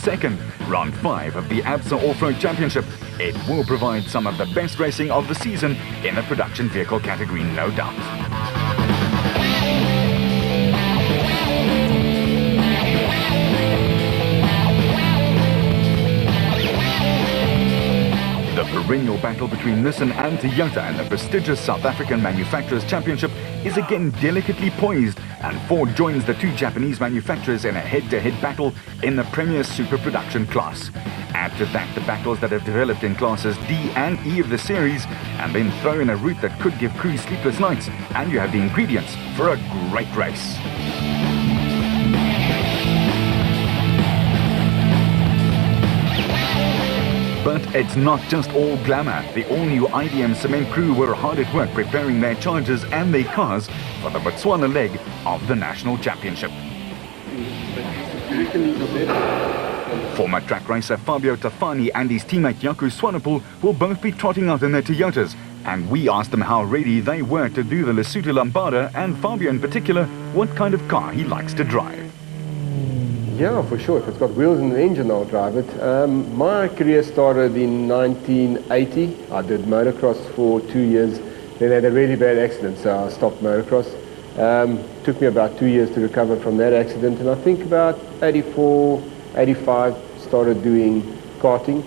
Second, round 5 of the ABSA Off-Road Championship. It will provide some of the best racing of the season in the production vehicle category, no doubt. The perennial battle between Nissan and Toyota in the prestigious South African Manufacturers Championship is again delicately poised, and Ford joins the two Japanese manufacturers in a head-to-head battle in the Premier Super Production class. Add to that the battles that have developed in classes D and E of the series, and then throw in a route that could give crews sleepless nights, and you have the ingredients for a great race. But it's not just all glamour. The all-new IDM Cement crew were hard at work preparing their chargers and their cars for the Botswana leg of the National Championship. Former track racer Fabio Tafani and his teammate Jaco Swanepoel will both be trotting out in their Toyotas, and we asked them how ready they were to do the Lesotho Lambada, and Fabio in particular, what kind of car he likes to drive. Yeah, for sure. If it's got wheels and an engine, I'll drive it. My career started in 1980. I did motocross for 2 years, then had a really bad accident, so I stopped motocross. Took me about 2 years to recover from that accident, and I think about 84, 85, started doing karting.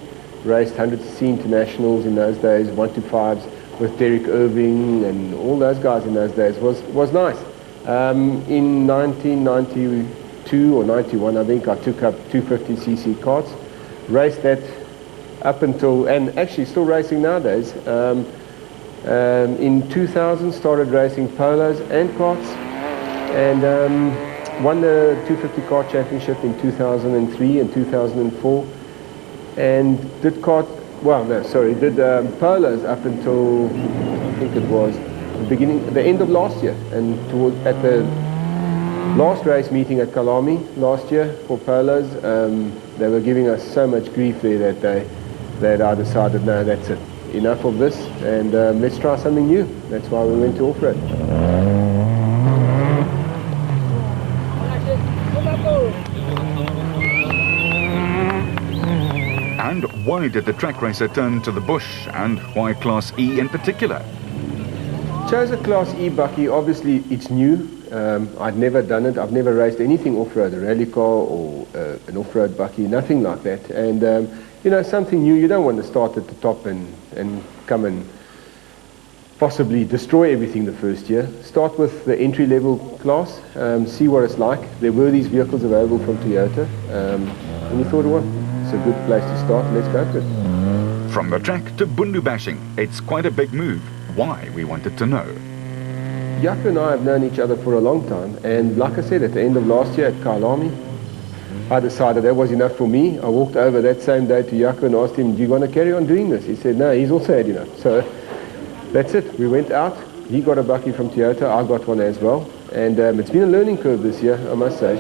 Raced 100cc internationals in those days, 125s with Derek Irving and all those guys in those days. Was nice. In 1992 or 91, I think I took up 250cc karts, raced that up until, and actually still racing nowadays. In 2000, started racing polos and karts, and won the 250 kart championship in 2003 and 2004, and did did polos up until, I think it was the end of last year, and at the last race meeting at Kalami last year for polos, they were giving us so much grief there that I decided, no, that's it, enough of this, and let's try something new. That's why we went to off-road. And why did the track racer turn to the bush, and why Class E in particular? Chose a Class E bucky. Obviously it's new. I'd never done it. I've never raced anything off-road, a rally car or an off-road bucky, nothing like that. And you know, something new. You don't want to start at the top and come and possibly destroy everything the first year. Start with the entry-level class, see what it's like. There were these vehicles available from Toyota, and we thought, well, it's a good place to start. Let's go for it. From the track to bundu bashing, it's quite a big move. Why, we wanted to know. Jaco and I have known each other for a long time, and like I said, at the end of last year at Kalami, I decided that was enough for me. I walked over that same day to Jaco and asked him, do you want to carry on doing this? He said, no, he's also had enough. So that's it. We went out. He got a bucky from Toyota. I got one as well. And it's been a learning curve this year, I must say.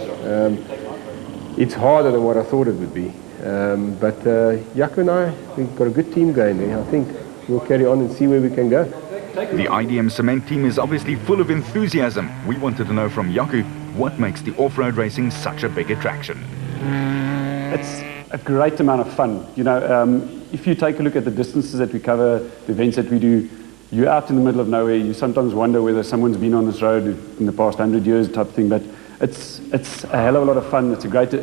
It's harder than what I thought it would be. But Jaco and I, we've got a good team going there. I think we'll carry on and see where we can go. The IDM Cement team is obviously full of enthusiasm. We wanted to know from Jaco what makes the off-road racing such a big attraction. It's a great amount of fun. You know, if you take a look at the distances that we cover, the events that we do, you're out in the middle of nowhere. You sometimes wonder whether someone's been on this road in the past 100 years type of thing, but it's a hell of a lot of fun. It's a great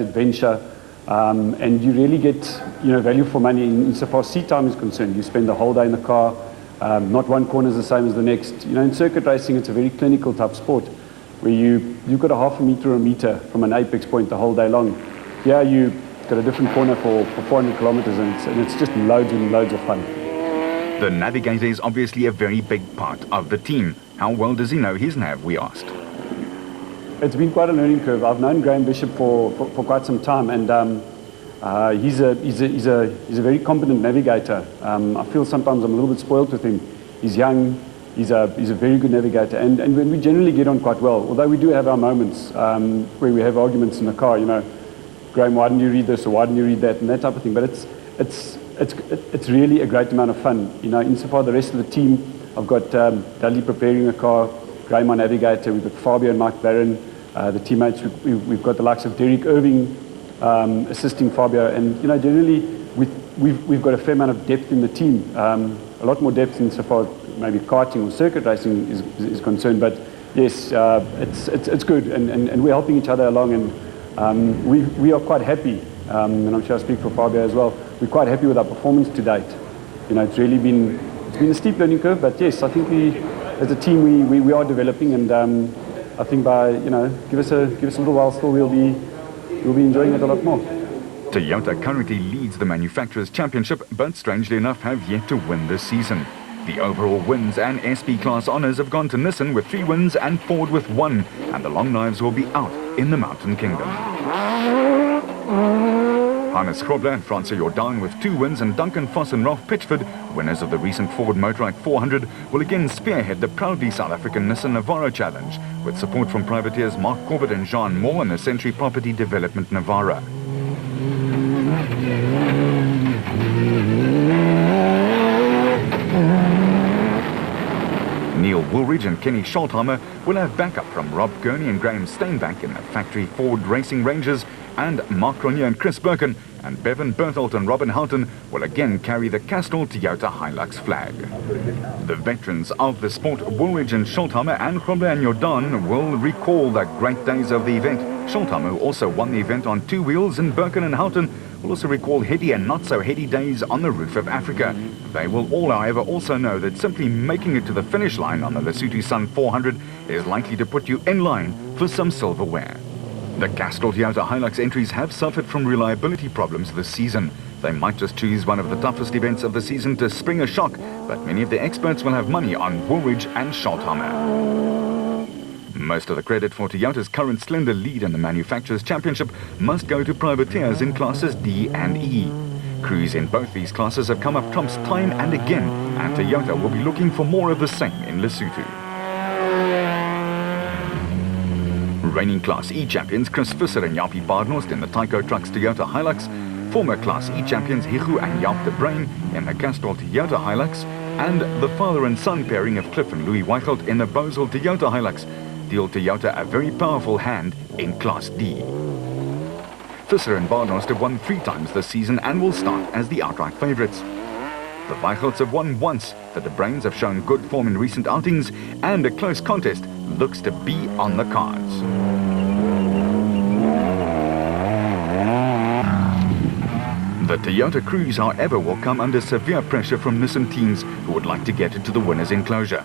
adventure. And you really get, you know, value for money insofar as seat time is concerned. You spend the whole day in the car. Not one corner is the same as the next. You know, in circuit racing, it's a very clinical type sport where you've got a half a meter or a meter from an apex point the whole day long. Yeah, you've got a different corner for 400 kilometers, and it's just loads and loads of fun. The navigator is obviously a very big part of the team. How well does he know his nav, we asked. It's been quite a learning curve. I've known Graham Bishop for quite some time, and he's a very competent navigator. I feel sometimes I'm a little bit spoiled with him. He's young, he's a very good navigator, and we generally get on quite well. Although we do have our moments where we have arguments in the car, you know, Graham, why didn't you read this, or why didn't you read that, and that type of thing. But it's really a great amount of fun. You know, insofar the rest of the team, I've got Dudley preparing a car, Graham our navigator, we've got Fabio and Mike Barron, the teammates. We've got the likes of Derek Irving, assisting Fabio. And, you know, generally, we've got a fair amount of depth in the team, a lot more depth in so far as maybe karting or circuit racing is concerned. But yes, it's good, and we're helping each other along, and we are quite happy, and I'm sure I speak for Fabio as well. We're quite happy with our performance to date. You know, it's been a steep learning curve, but yes, I think as a team we are developing, and I think by, you know, give us a little while still, we'll be enjoying it a lot more. Toyota currently leads the Manufacturers' Championship, but strangely enough have yet to win this season. The overall wins and SP class honours have gone to Nissan with 3 wins and Ford with 1, and the long knives will be out in the Mountain Kingdom. Hannes Grobler and Francois Jordan with 2 wins, and Duncan Foss and Ralph Pitchford, winners of the recent Ford Motorrad 400, will again spearhead the proudly South African Nissan Navara Challenge, with support from privateers Mark Corbett and Jean Moore and the Century Property Development Navara. Neil Woolridge and Kenny Scholtheimer will have backup from Rob Gurney and Graham Steinbach in the factory Ford Racing Rangers, and Mark Ronier and Chris Birkin and Bevan Bertholt and Robin Houghton will again carry the Castrol Toyota Hilux flag. The veterans of the sport, Woolridge and Scholtheimer and Grobler and Jordan, will recall the great days of the event. Scholtheimer, who also won the event on 2 wheels, and Birkin and Houghton will also recall heady and not so heady days on the roof of Africa. They will all, however, also know that simply making it to the finish line on the Lesotho Sun 400 is likely to put you in line for some silverware. The Castrol Toyota Hilux entries have suffered from reliability problems this season. They might just choose one of the toughest events of the season to spring a shock, but many of the experts will have money on Woolridge and Scholtheimer. Most of the credit for Toyota's current slender lead in the Manufacturers' Championship must go to privateers in classes D and E. Crews in both these classes have come up trumps time and again, and Toyota will be looking for more of the same in Lesotho. Reigning Class E champions Chris Visser and Jaapie Baardenhorst in the Tyco Trucks Toyota Hilux, former Class E champions Higu and Jaap de Bruin in the Castrol Toyota Hilux, and the father and son pairing of Cliff and Louis Weichelt in the Bosel Toyota Hilux deal Toyota a very powerful hand in Class D. Visser and Baardenhorst have won 3 times this season and will start as the outright favourites. The Weichelts have won once, the De Bruins have shown good form in recent outings, and a close contest looks to be on the cards. The Toyota crews, however, will come under severe pressure from Nissan teams who would like to get into the winner's enclosure.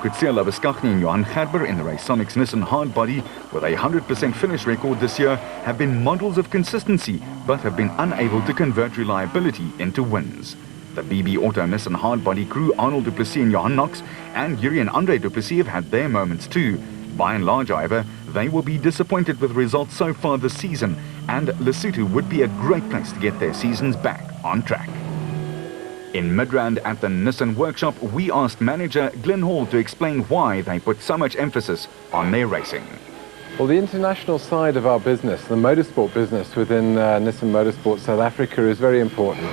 Kritsia Labuskaghni and Johan Gerber in the Raconics Nissan hardbody, with a 100% finish record this year, have been models of consistency, but have been unable to convert reliability into wins. The BB Auto Nissan hardbody crew, Arnold du Plessis and Johan Knox, and Yuri and Andre du Plessis, have had their moments too. By and large, however, they will be disappointed with results so far this season, and Lesotho would be a great place to get their seasons back on track. In Midrand at the Nissan workshop, we asked manager Glenn Hall to explain why they put so much emphasis on their racing. Well, the international side of our business, the motorsport business within Nissan Motorsport South Africa, is very important.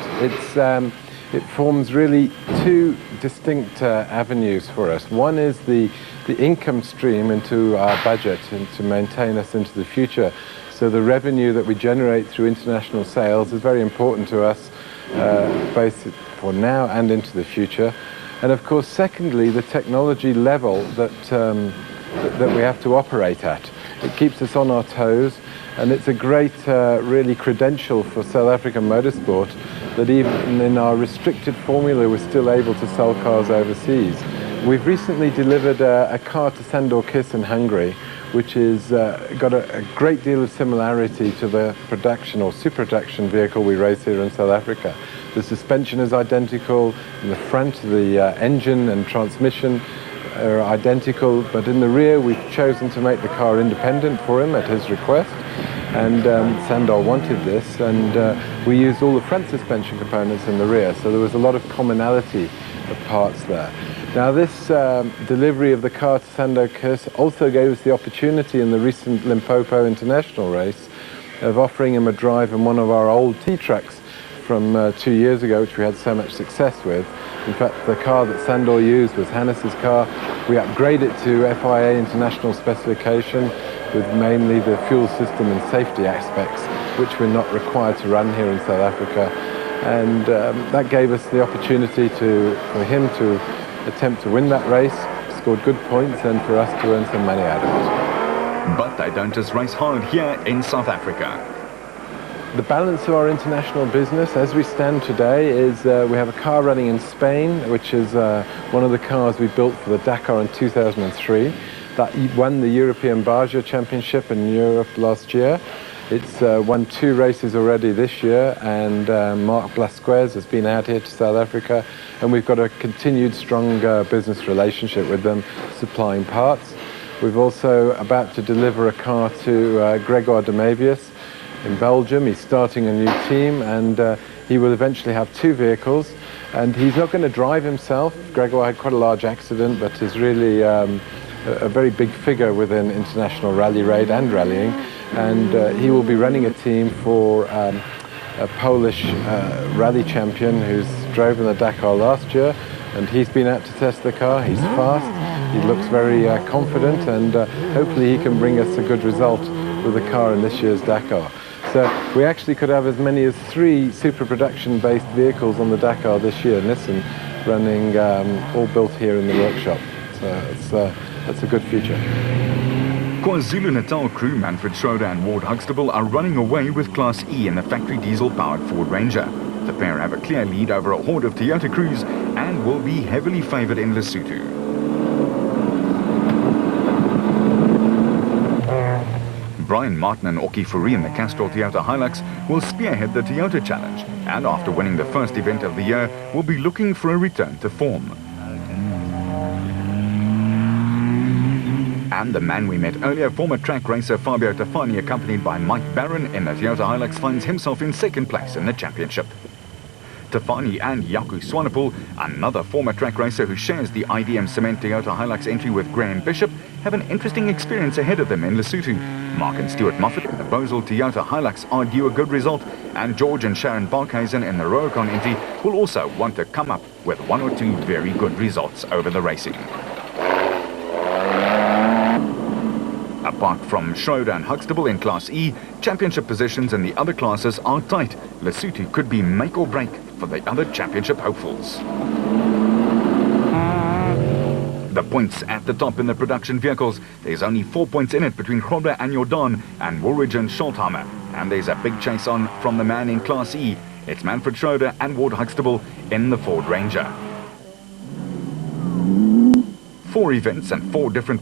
It forms really 2 distinct avenues for us. One is the income stream into our budget and to maintain us into the future. So the revenue that we generate through international sales is very important to us, both for now and into the future. And of course, secondly, the technology level that we have to operate at. It keeps us on our toes, and it's a great, really, credential for South African motorsport that even in our restricted formula, we're still able to sell cars overseas. We've recently delivered a car to Sandor Kiss in Hungary, which has got a great deal of similarity to the production or super-production vehicle we race here in South Africa. The suspension is identical, in the front the engine and transmission are identical, but in the rear we've chosen to make the car independent for him at his request, and Sandor wanted this, and we used all the front suspension components in the rear, so there was a lot of commonality of parts there. Now this delivery of the car to Sandor Kiss also gave us the opportunity in the recent Limpopo International race of offering him a drive in one of our old T-Trucks from 2 years ago, which we had so much success with. In fact, the car that Sandor used was Hannes's car. We upgraded it to FIA international specification, with mainly the fuel system and safety aspects, which we're not required to run here in South Africa. And that gave us the opportunity for him to attempt to win that race, scored good points, and for us to earn some money out of it. But they don't just race hard here in South Africa. The balance of our international business as we stand today is we have a car running in Spain, which is one of the cars we built for the Dakar in 2003. That won the European Baja Championship in Europe last year. It's won 2 races already this year, and Marc Blasquez has been out here to South Africa, and we've got a continued strong business relationship with them, supplying parts. We've also about to deliver a car to Gregor de Mavius in Belgium. He's starting a new team, and he will eventually have 2 vehicles, and he's not going to drive himself. Gregor had quite a large accident, but is really a very big figure within international rally raid and rallying, and he will be running a team for a Polish rally champion who's driven the Dakar last year, and he's been out to test the car. He's fast, he looks very confident, and hopefully he can bring us a good result with the car in this year's Dakar. So we actually could have as many as 3 super production based vehicles on the Dakar this year, Nissan, running all built here in the workshop. So that's a good future. KwaZulu-Natal crew Manfred Schroeder and Ward Huxtable are running away with Class E in the factory diesel-powered Ford Ranger. The pair have a clear lead over a horde of Toyota crews and will be heavily favoured in Lesotho. Brian Martin and Oki Fourie in the Castrol Toyota Hilux will spearhead the Toyota Challenge, and after winning the first event of the year, will be looking for a return to form. And the man we met earlier, former track racer Fabio Tafani, accompanied by Mike Barron in the Toyota Hilux, finds himself in 2nd place in the championship. Tafani and Yaku Swanepoel, another former track racer who shares the IDM Cement Toyota Hilux entry with Graham Bishop, have an interesting experience ahead of them in Lesotho. Mark and Stuart Moffat in the Bosel Toyota Hilux are due a good result, and George and Sharon Balkhuizen in the Roacon entry will also want to come up with 1 or 2 very good results over the racing. Apart from Schroeder and Huxtable in Class E, championship positions in the other classes are tight. Lesotho could be make or break for the other championship hopefuls. The points at the top in the production vehicles. There's only 4 points in it between Grobler and Jordan and Woolridge and Scholtheimer. And there's a big chase on from the man in Class E. It's Manfred Schroeder and Ward Huxtable in the Ford Ranger. 4 events and 4 different